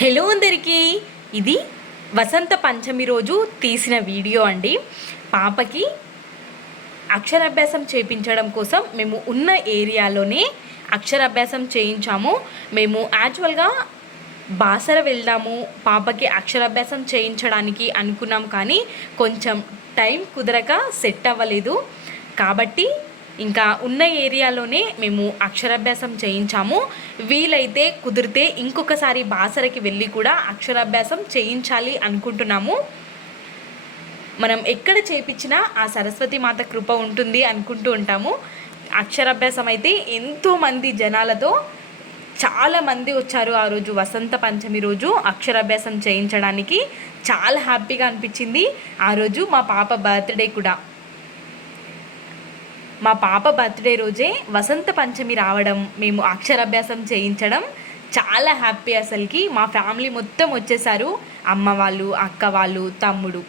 Hello అందరికీ, ఇది వసంత పంచమి రోజు తీసిన వీడియో అండి. పాపకి అక్షరాభ్యాసం చేయించడం కోసం మేము ఉన్న ఏరియాలోనే అక్షరాభ్యాసం చేయించాము. మేము యాక్చువల్గా బాసర వెళ్దాము పాపకి అక్షరాభ్యాసం చేయించడానికి అనుకున్నాం, కానీ కొంచెం టైం కుదరక సెట్ అవ్వలేదు. కాబట్టి ఇంకా ఉన్న ఏరియాలోనే మేము అక్షరాభ్యాసం చేయించాము. వీలైతే కుదిరితే ఇంకొకసారి బాసరకి వెళ్ళి కూడా అక్షరాభ్యాసం చేయించాలి అనుకుంటున్నాము. మనం ఎక్కడ చేయించినా ఆ సరస్వతి మాత కృప ఉంటుంది అనుకుంటూ ఉంటాము. అక్షరాభ్యాసం అయితే ఎంతోమంది జనాలతో చాలామంది వచ్చారు ఆ రోజు వసంత పంచమి రోజు అక్షరాభ్యాసం చేయించడానికి. చాలా హ్యాపీగా అనిపించింది. ఆ రోజు మా పాప బర్త్డే కూడా. మా పాప బర్త్డే రోజే వసంత పంచమి రావడం, మేము అక్షరాభ్యాసం చేయించడం చాలా హ్యాపీ. అసలుకి మా ఫ్యామిలీ మొత్తం వచ్చేసారు, అమ్మ వాళ్ళు, అక్క వాళ్ళు, తమ్ముడు.